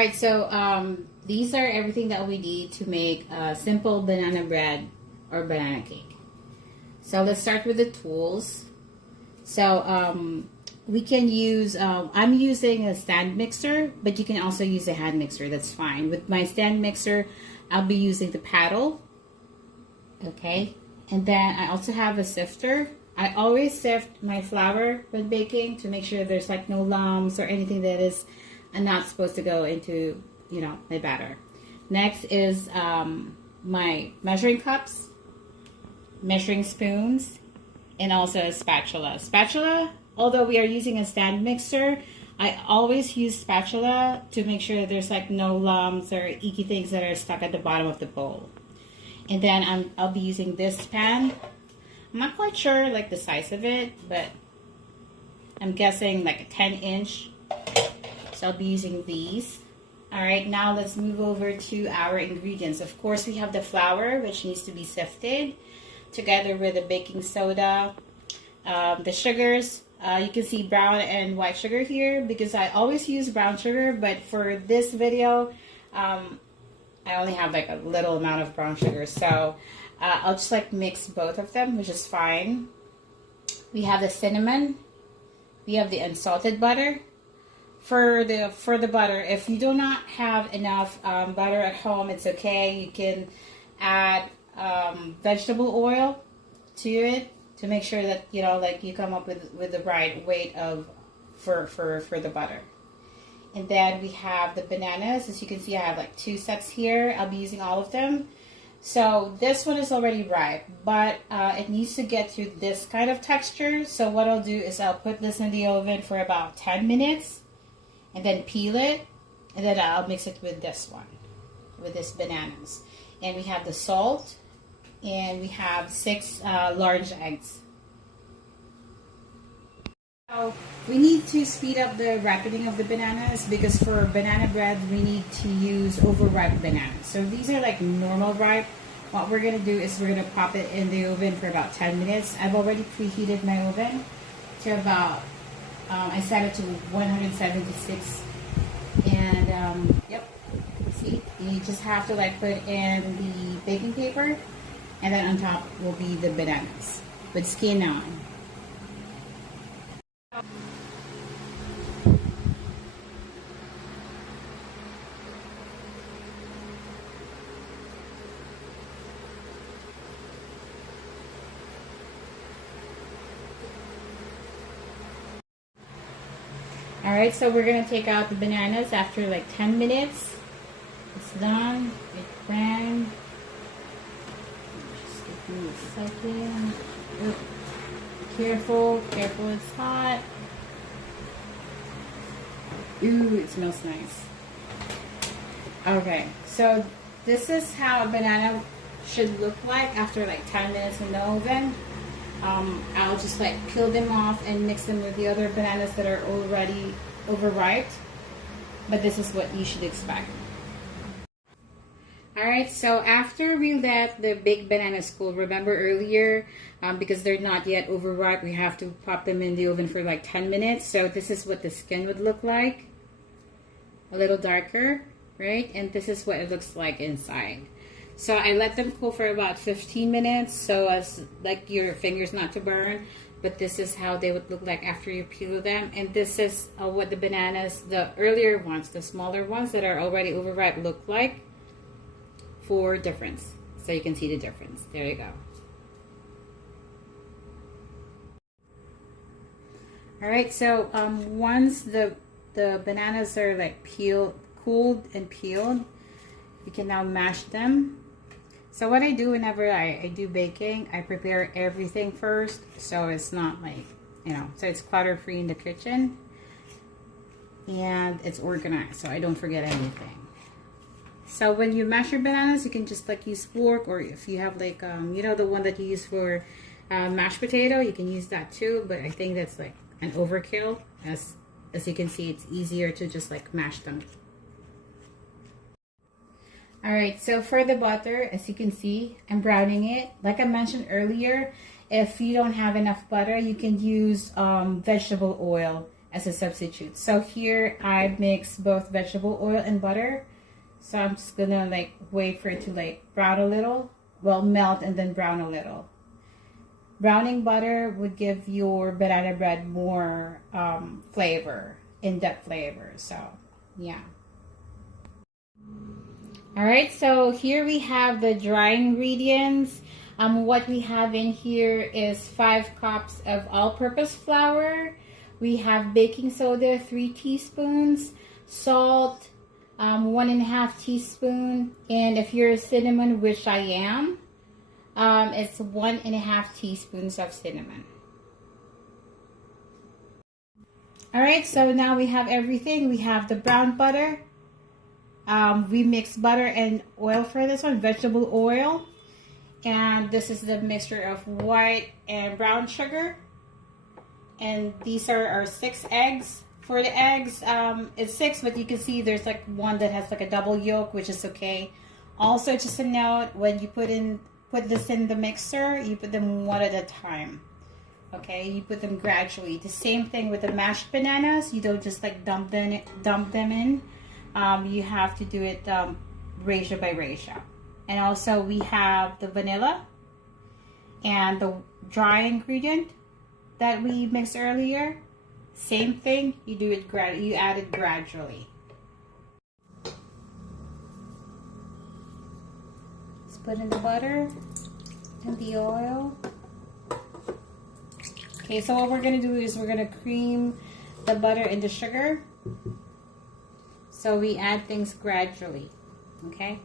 right, so these are everything that we need to make a simple banana bread or banana cake. So let's start with the tools. So we can use, I'm using a stand mixer, but you can also use a hand mixer, that's fine. With my stand mixer, I'll be using the paddle, okay? And then I also have a sifter. I always sift my flour when baking to make sure there's like no lumps or anything that is not supposed to go into, you know, my batter. Next is my measuring cups, measuring spoons, and also a spatula. Spatula, although we are using a stand mixer, I always use spatula to make sure that there's like no lumps or icky things that are stuck at the bottom of the bowl. And then I'll be using this pan. I'm not quite sure like the size of it, but I'm guessing like a 10-inch. So I'll be using these. All right, now let's move over to our ingredients. Of course, we have the flour, which needs to be sifted, together with the baking soda, the sugars. You can see brown and white sugar here because I always use brown sugar, but for this video, I only have like a little amount of brown sugar. So I'll just like mix both of them, which is fine. We have the cinnamon. We have the unsalted butter. For the butter, if you do not have enough butter at home, it's okay. You can add vegetable oil to it to make sure that, you know, like you come up with the right weight of for the butter. And then we have the bananas. As you can see, I have like 2 sets here. I'll be using all of them. So this one is already ripe, but it needs to get to this kind of texture. So what I'll do is I'll put this in the oven for about 10 minutes and then peel it, and then I'll mix it with this one, with this bananas. And we have the salt, and we have 6 large eggs. So we need to speed up the ripening of the bananas because for banana bread we need to use overripe bananas. So these are like normal ripe. What we're gonna do is we're gonna pop it in the oven for about 10 minutes. I've already preheated my oven to about, I set it to 176, and yep, see, you just have to like put in the baking paper, and then on top will be the bananas with skin on. Alright, so we're going to take out the bananas after like 10 minutes. It's done. It ran. Just give me a second. Oop. Careful, careful, it's hot. Ooh, it smells nice. Okay, so this is how a banana should look like after like 10 minutes in the oven. I'll just like peel them off and mix them with the other bananas that are already overripe, but this is what you should expect. Alright, so after we let the big bananas cool, remember earlier, because they're not yet overripe, we have to pop them in the oven for like 10 minutes. So this is what the skin would look like, a little darker, right? And this is what it looks like inside. So I let them cool for about 15 minutes so as like your fingers not to burn. But this is how they would look like after you peel them. And this is what the bananas, the earlier ones, the smaller ones that are already overripe look like for difference. So you can see the difference. There you go. Alright, so once the bananas are like cooled and peeled, you can now mash them. So what I do whenever I do baking, I prepare everything first, so it's not like, you know, so it's clutter-free in the kitchen, and it's organized, so I don't forget anything. So when you mash your bananas, you can just like use fork, or if you have like, you know, the one that you use for mashed potato, you can use that too, but I think that's like an overkill. As you can see, it's easier to just like mash them. Alright, so for the butter, as you can see, I'm browning it. Like I mentioned earlier, if you don't have enough butter, you can use vegetable oil as a substitute. So here I mix both vegetable oil and butter. So I'm just gonna like wait for it to like brown a little, well, melt and then brown a little. Browning butter would give your banana bread more flavor, in-depth flavor. So yeah. All right, so here we have the dry ingredients. What we have in here is 5 cups of all-purpose flour. We have baking soda, 3 teaspoons, salt, 1.5 teaspoon, and if you're a cinnamon, which I am, it's 1.5 teaspoons of cinnamon. All right, so now we have everything. We have the brown butter. We mix butter and oil for this one, vegetable oil. And this is the mixture of white and brown sugar. And these are our 6 eggs. For the eggs, it's 6, but you can see there's like one that has like a double yolk, which is okay. Also, just a note, when you put this in the mixer, you put them one at a time. Okay, you put them gradually. The same thing with the mashed bananas. You don't just like dump them in. You have to do it ratio by ratio. And also we have the vanilla and the dry ingredient that we mixed earlier. Same thing, you do it you add it gradually. Let's put in the butter and the oil. Okay, so what we're gonna do is we're gonna cream the butter and the sugar. So we add things gradually, okay?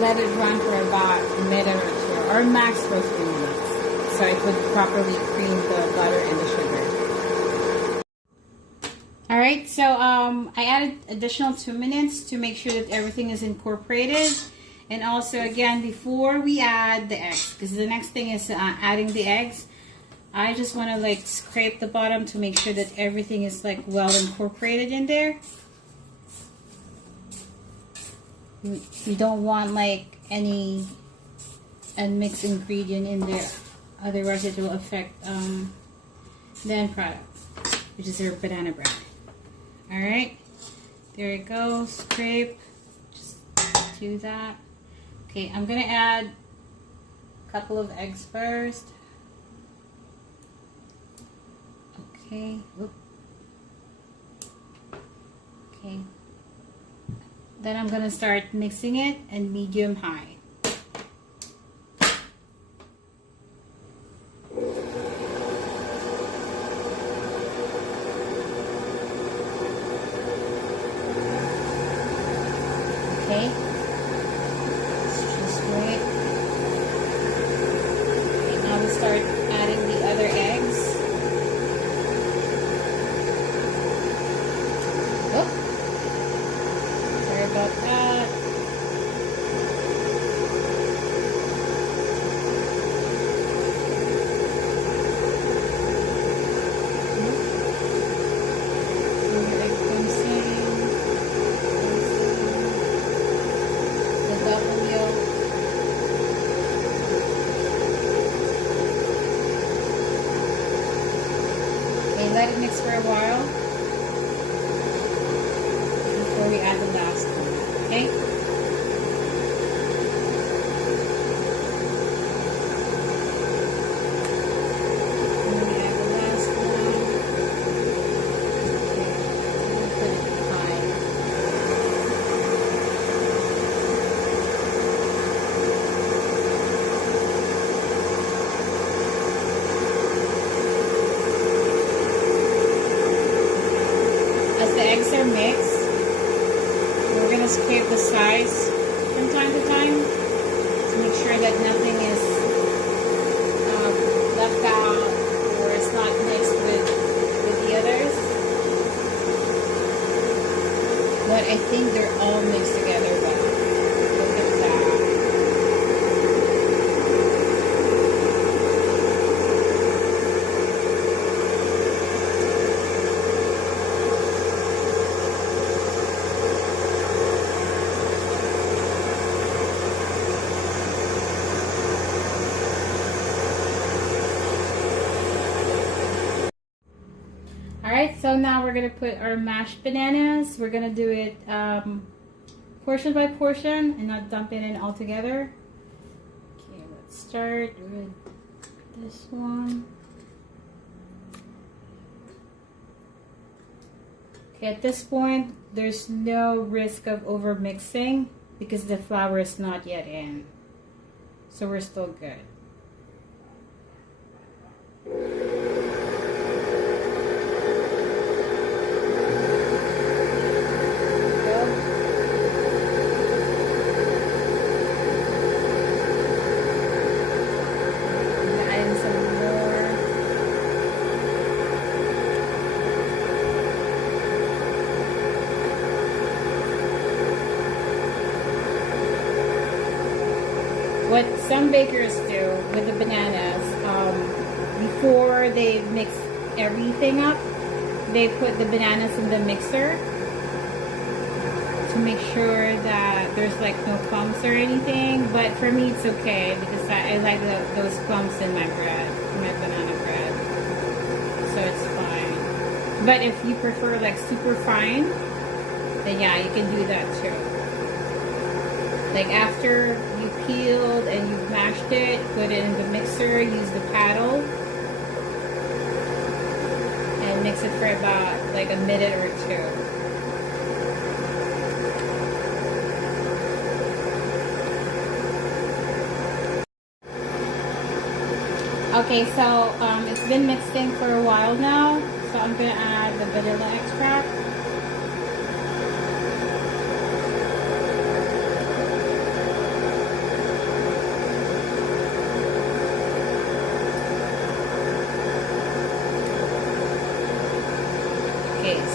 Let it run for about a minute or 2, or max for 3 minutes, so it would properly cream the butter and the sugar. All right, so I added additional 2 minutes to make sure that everything is incorporated. And also, again, before we add the eggs, because the next thing is adding the eggs, I just want to like scrape the bottom to make sure that everything is like well incorporated in there. You don't want like any unmixed ingredient in there, otherwise it will affect the end product, which is your banana bread. All right, there it goes. Scrape, just do that. Okay, I'm gonna add a couple of eggs first. Okay. Oop. Okay. Then I'm gonna start mixing it in medium high. Okay. Let's just wait. Okay, now we start adding the other eggs. Oh. Sorry about that. mix for a while before we add the last one, okay? Eggs are mixed. We're gonna scrape the sides from time to time to make sure that nothing is left out or it's not mixed with the others. But I think they're all mixed together well. Look at that. Alright, so now we're going to put our mashed bananas. We're going to do it portion by portion and not dump it in all together. Okay, let's start with this one. Okay, at this point, there's no risk of over mixing because the flour is not yet in. So we're still good. What some bakers do with the bananas, before they mix everything up, they put the bananas in the mixer to make sure that there's like no clumps or anything. But for me, it's okay because I like those clumps in my bread, in my banana bread. So it's fine. But if you prefer like super fine, then yeah, you can do that too. Like after you peeled and you've mashed it, put it in the mixer, use the paddle, and mix it for about like a minute or two. Okay, so it's been mixing for a while now, so I'm going to add the vanilla extract.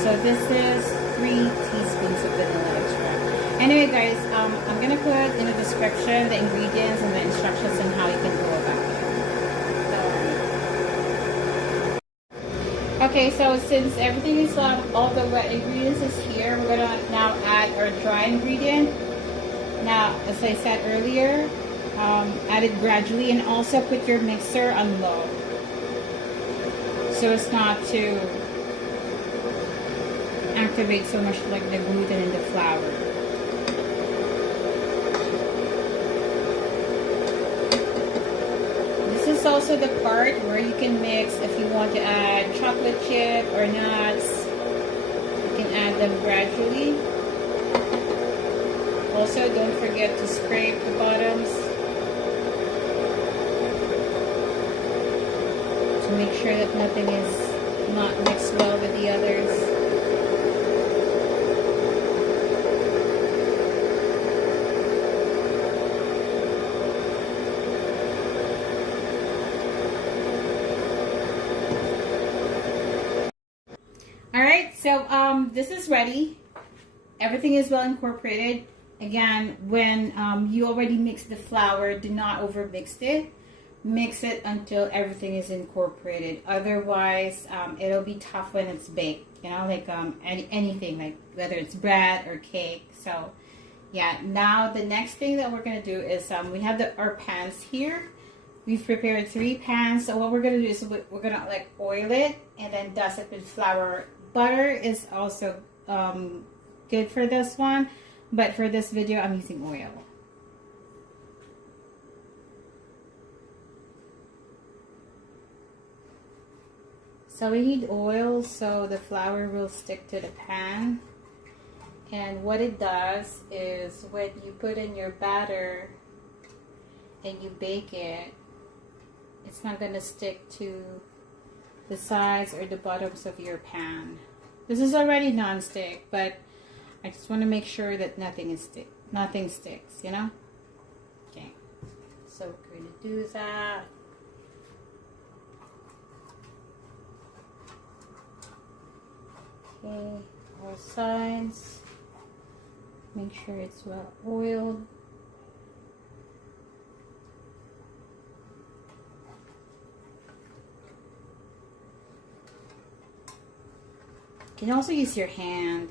So this is 3 teaspoons of vanilla extract. Anyway guys, I'm going to put in the description the ingredients and the instructions on how you can go about it. Okay, so since everything is all the wet ingredients is here, we're going to now add our dry ingredient. Now, as I said earlier, add it gradually and also put your mixer on low. So it's not to activate so much like the gluten in the flour. This is also the part where you can mix if you want to add chocolate chip or nuts. You can add them gradually. Also, don't forget to scrape the bottoms to make sure that nothing is not mixed well with the others. Alright, so this is ready. Everything is well incorporated. Again, when you already mixed the flour, do not over mix it. Mix it until everything is incorporated. Otherwise, it'll be tough when it's baked. You know, like anything, like whether it's bread or cake. So, yeah. Now the next thing that we're gonna do is we have our pans here. we've prepared 3 pans. So what we're gonna do is we're gonna like oil it and then dust it with flour. Butter is also good for this one, but for this video I'm using oil. So we need oil so the flour will stick to the pan. And what it does is when you put in your batter and you bake it, it's not going to stick to the sides or the bottoms of your pan. This is already non-stick, but I just want to make sure that nothing sticks, you know? Okay, so we're going to do that. Okay, all sides. Make sure it's well oiled. You can also use your hand.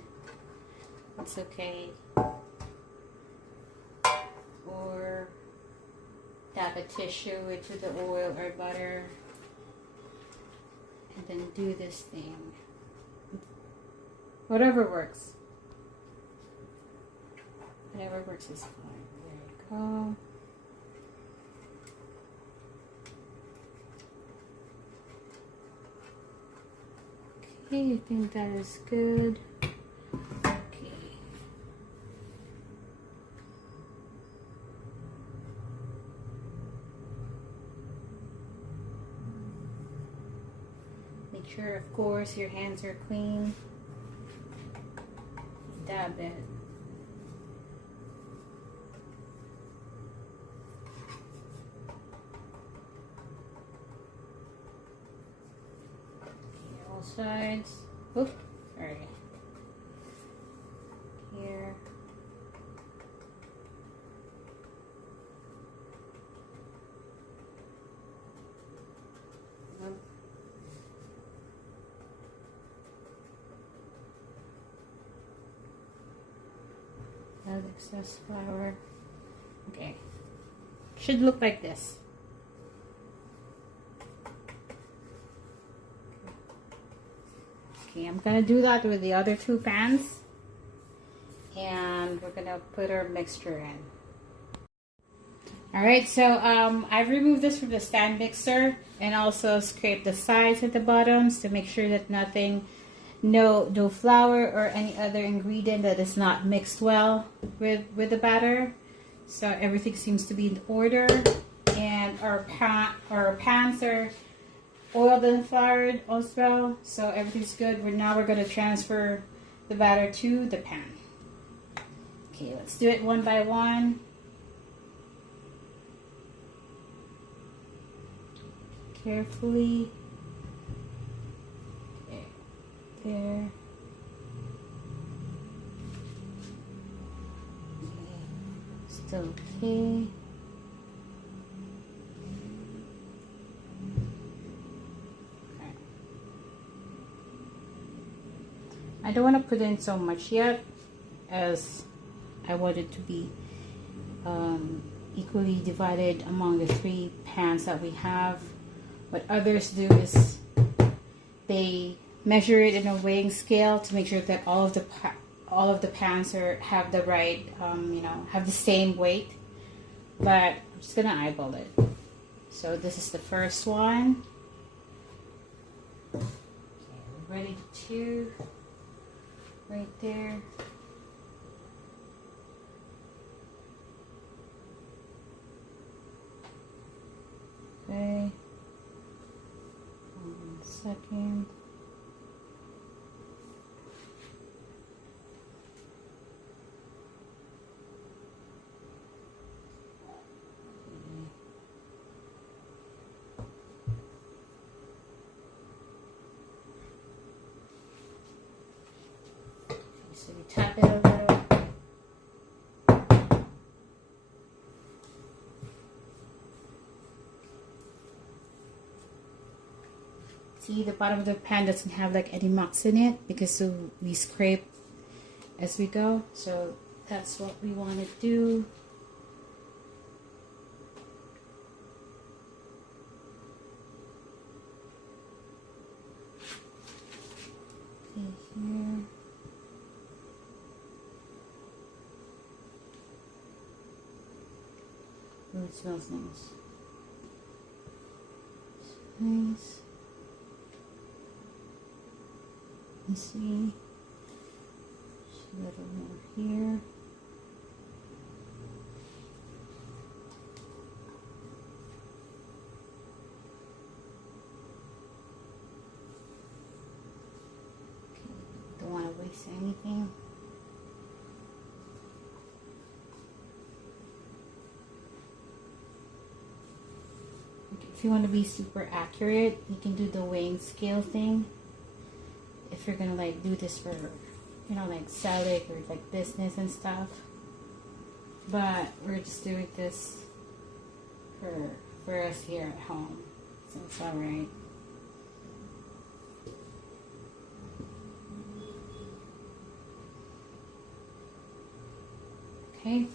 It's okay. Or dab a tissue into the oil or butter. And then do this thing. Whatever works. Whatever works is fine. There you go. Okay, I think that is good. Okay. Make sure, of course, your hands are clean. Dab it. Sides. Oops, sorry. Here. Nope. Add excess flour. Okay. Should look like this. Okay, I'm gonna do that with the other 2 pans, and we're gonna put our mixture in. All right, so I've removed this from the stand mixer and also scraped the sides and the bottoms to make sure that no flour or any other ingredient that is not mixed well with the batter. So everything seems to be in order, and our pans are oiled and floured as well, so everything's good. Now we're going to transfer the batter to the pan. Okay, let's do it one by one. Carefully. Okay, there. Okay. Still okay. I don't want to put in so much yet, as I want it to be equally divided among the 3 pans that we have. What others do is they measure it in a weighing scale to make sure that all of the pans have the right, have the same weight. But I'm just gonna eyeball it. So this is the first one. Okay, we're ready to chew. Right there. Okay. 1 second. So we tap it a little. See, the bottom of the pan doesn't have like any marks in it because we scrape as we go. So that's what we want to do. Okay, here. Oh, it smells nice. Nice. Let's see. Just a little more here. Don't want to waste anything. If you want to be super accurate, you can do the weighing scale thing. If you're gonna like do this for, you know, like sell it or like business and stuff. But we're just doing this for us here at home, so it's all right. Okay,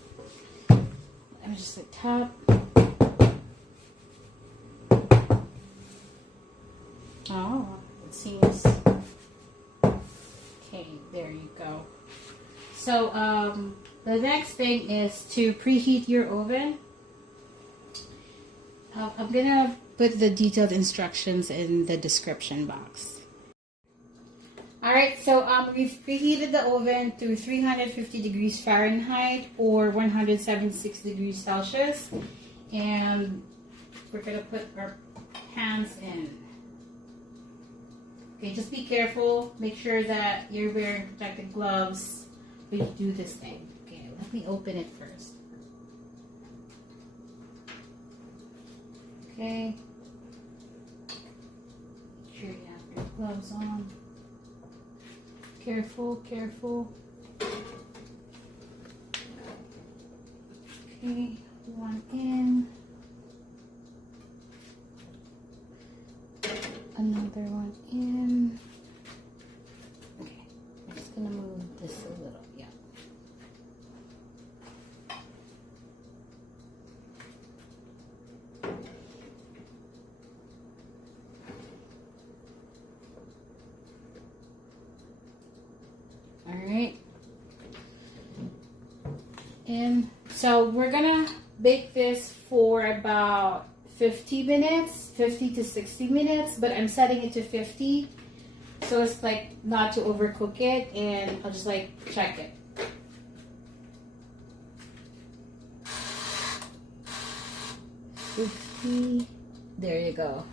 let me just like tap. Oh, it seems okay. There you go. So the next thing is to preheat your oven. I'm gonna put the detailed instructions in the description box. Alright, so we've preheated the oven to 350 degrees Fahrenheit or 176 degrees Celsius. And we're going to put our pans in. Okay, just be careful. Make sure that you're wearing protective gloves when you do this thing. Okay, let me open it first. Okay. Make sure you have your gloves on. Careful, careful. Okay, one in. Another one in. Okay, I'm just gonna move this a little, yeah. Alright. And so we're gonna bake this for about 50 minutes, 50 to 60 minutes, but I'm setting it to 50. So it's like not to overcook it, and I'll just like check it. There you go.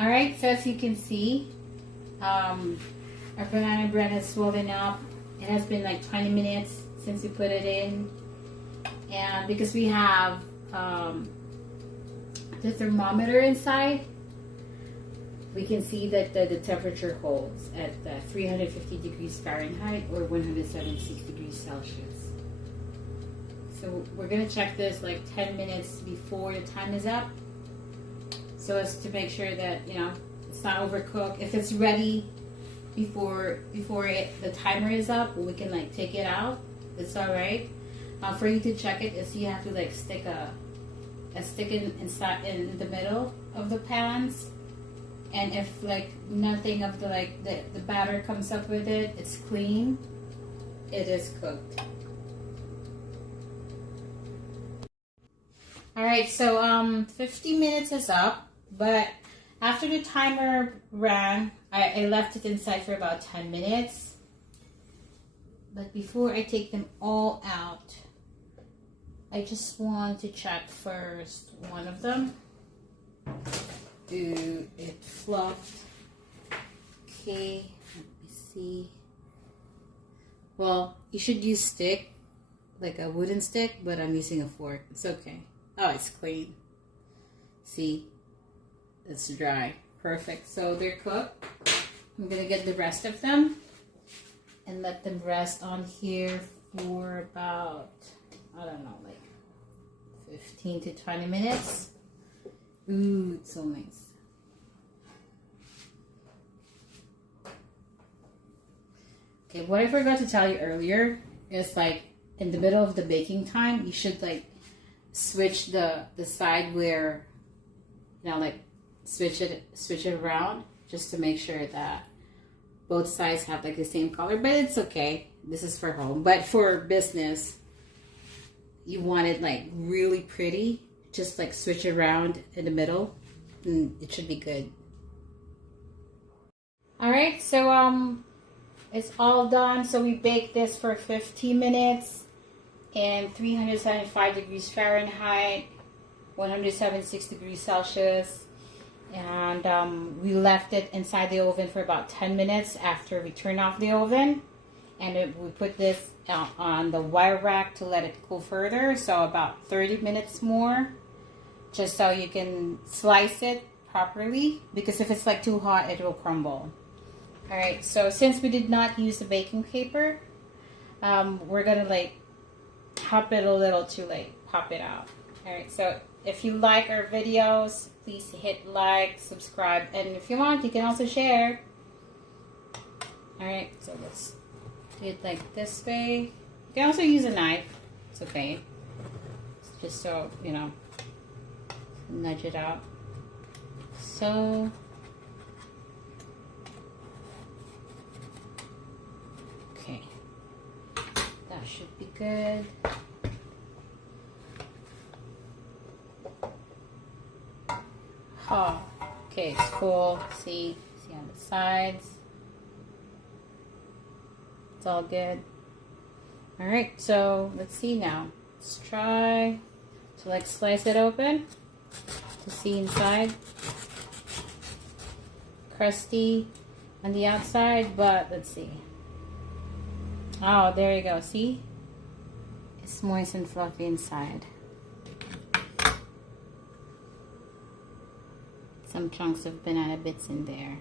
Alright, so as you can see, our banana bread has swollen up. It has been like 20 minutes since we put it in. And because we have the thermometer inside, we can see that the temperature holds at 350 degrees Fahrenheit or 176 degrees Celsius. So we're going to check this like 10 minutes before the time is up, so as to make sure that, you know, it's not overcooked. If it's ready before the timer is up, we can like take it out. It's all right. For you to check it, is you have to like stick a stick inside in the middle of the pans, and if like nothing of the batter comes up with it, it's clean, it is cooked. All right, so 50 minutes is up, but after the timer ran, I left it inside for about 10 minutes. But before I take them all out, I just want to check first one of them. Do it fluffed? Okay, let me see. Well, you should use stick, like a wooden stick, but I'm using a fork. It's okay. Oh, it's clean. See? It's dry. Perfect. So they're cooked. I'm gonna get the rest of them and let them rest on here for about, I don't know, like 15 to 20 minutes. Ooh, it's so nice. Okay, what I forgot to tell you earlier is like in the middle of the baking time, you should like switch the side where, you know, like switch it around just to make sure that both sides have like the same color. But it's okay. This is for home. But for business, you want it like really pretty. Just like switch it around in the middle, and it should be good. All right, so it's all done. So we baked this for 15 minutes and 375 degrees Fahrenheit, 176 degrees Celsius. And we left it inside the oven for about 10 minutes after we turned off the oven. And we put this on the wire rack to let it cool further. So about 30 minutes more, just so you can slice it properly. Because if it's like too hot, it will crumble. All right, so since we did not use the baking paper, we're gonna like pop it a little to like pop it out. All right, so if you like our videos, please hit like, subscribe, and if you want, you can also share. All right, so let's do it like this way. You can also use a knife. It's okay. It's just so, you know, nudge it out. So okay, that should be good. Oh, okay, it's full. See on the sides. It's all good. All right, so let's see now. Let's try to like slice it open to see inside. Crusty on the outside, but let's see. Oh, there you go. See? It's moist and fluffy inside. Some chunks of banana bits in there.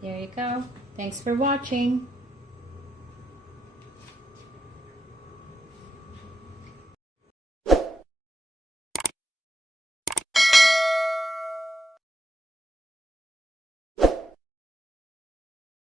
There you go. Thanks for watching.